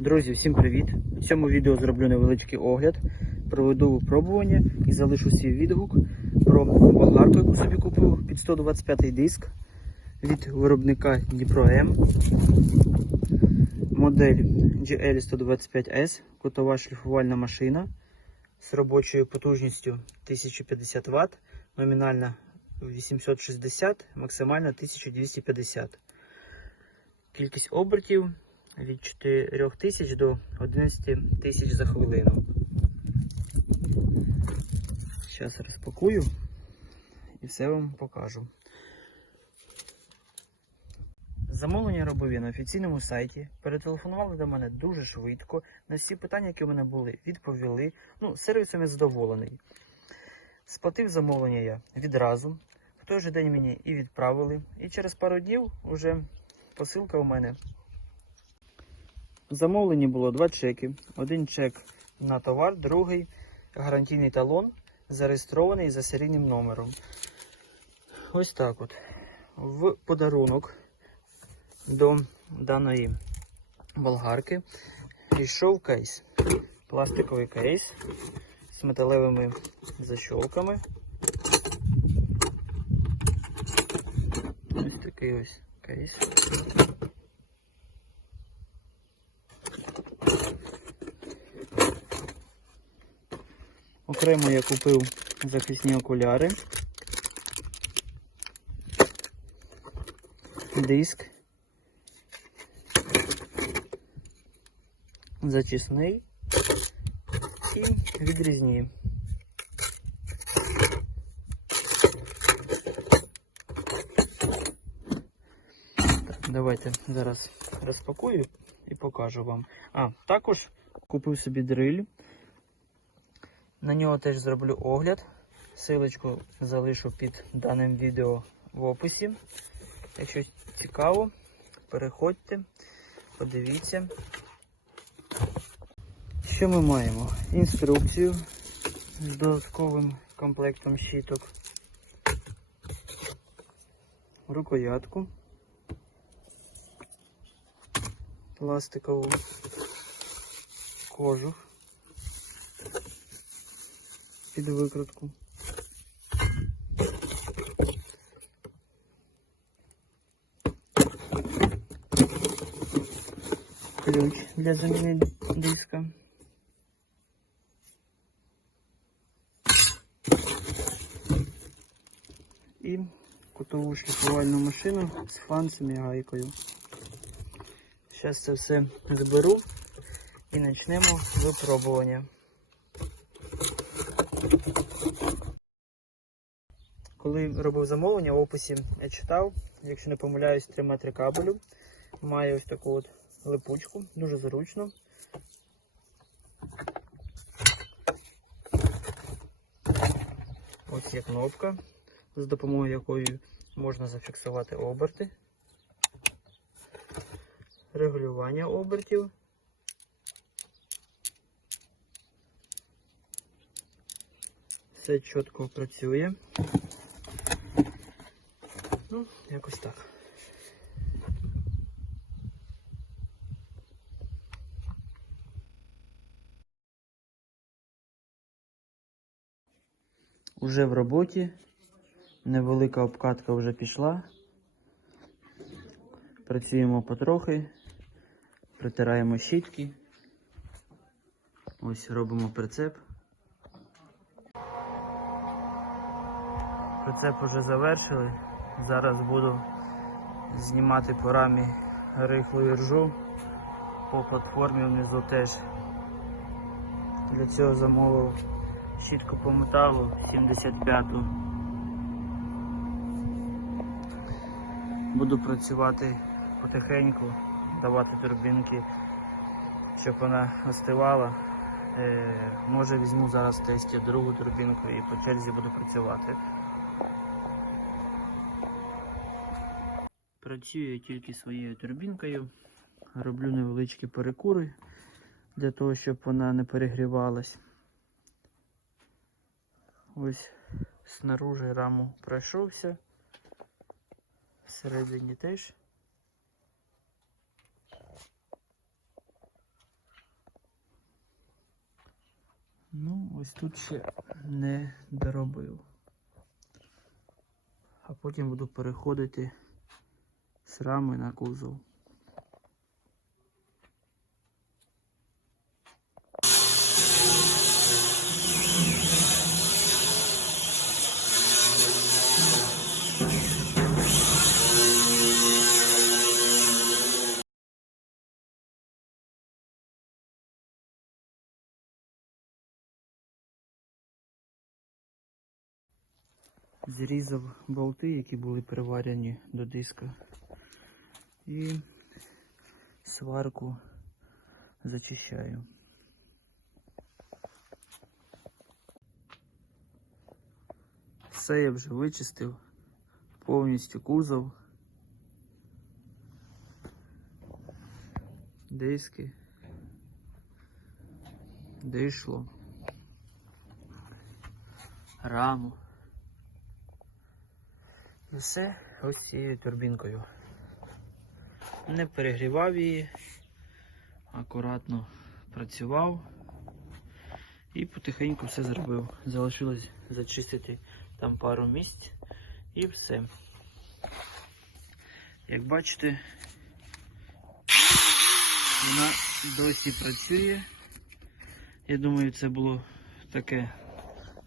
Друзі, всім привіт! В цьому відео зроблю невеличкий огляд, проведу випробування і залишу свій відгук про болгарку, яку собі купив під 125 диск від виробника Дніпро М. Модель GL125S, кутова шліфувальна машина з робочою потужністю 1050 Вт, номінальна 860, максимальна 1250. Кількість обертів від 4 тисяч до 11 тисяч за хвилину. Зараз розпакую і все вам покажу. Замовлення робив я на офіційному сайті. Перетелефонували до мене дуже швидко. На всі питання, які в мене були, відповіли. Ну, сервісом я задоволений. Сплатив замовлення я відразу. В той же день мені і відправили. І через пару днів вже посилка у мене в замовленні було два чеки. Один чек на товар, другий гарантійний талон, зареєстрований за серійним номером. Ось так от. В подарунок до даної болгарки йшов кейс. Пластиковий кейс з металевими защолками. Ось такий ось кейс. Окремо я купив захисні окуляри, диск, зачисний і відрізні. Давайте зараз розпакую і покажу вам. А, також купив собі дриль. На нього теж зроблю огляд. Силочку залишу під даним відео в описі. Якщо цікаво, переходьте, подивіться. Що ми маємо? Інструкцію з додатковим комплектом щіток, рукоятку, пластикову кожух під викрутку. Ключ для заміни диска. І кутову шліфувальну машину з фланцем і гайкою. Зараз це все зберу і почнемо випробування. Коли робив замовлення, в описі я читав, якщо не помиляюсь, 3 метри кабелю. Має ось таку от липучку, дуже зручно. Ось є кнопка, з допомогою якої можна зафіксувати оберти, регулювання обертів. Все чітко працює. Ну, якось так. Уже в роботі. Невелика обкатка вже пішла. Працюємо потрохи, притираємо щітки. Ось робимо прицеп. Прицеп вже завершили. Зараз буду знімати по рамі рихлу іржу. По платформі внизу теж. Для цього замовив щітку по металу 75-ту. Буду працювати потихеньку, давати турбінки, щоб вона остивала. Е, може візьму зараз тесті другу турбінку і по черзі буду працювати. Працюю тільки своєю турбінкою. Роблю невеличкі перекури для того, щоб вона не перегрівалась. Ось снаружи раму пройшовся. Всередині теж. Ну, ось тут ще не доробив. А потім буду переходити з рами на кузов. Зрізав болти, які були приварені до диска. І сварку зачищаю. Все я вже вичистив. Повністю кузов. Диски. Дишло. Раму. Все ось цією турбінкою. Не перегрівав її, акуратно працював і потихеньку все зробив. Залишилось зачистити там пару місць і все. Як бачите, вона досі працює. Я думаю, це було таке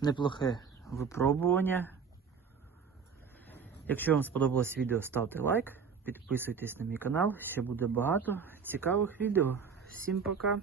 неплохе випробування. Якщо вам сподобалось відео, ставте лайк, підписуйтесь на мій канал, ще буде багато цікавих відео. Всім пока!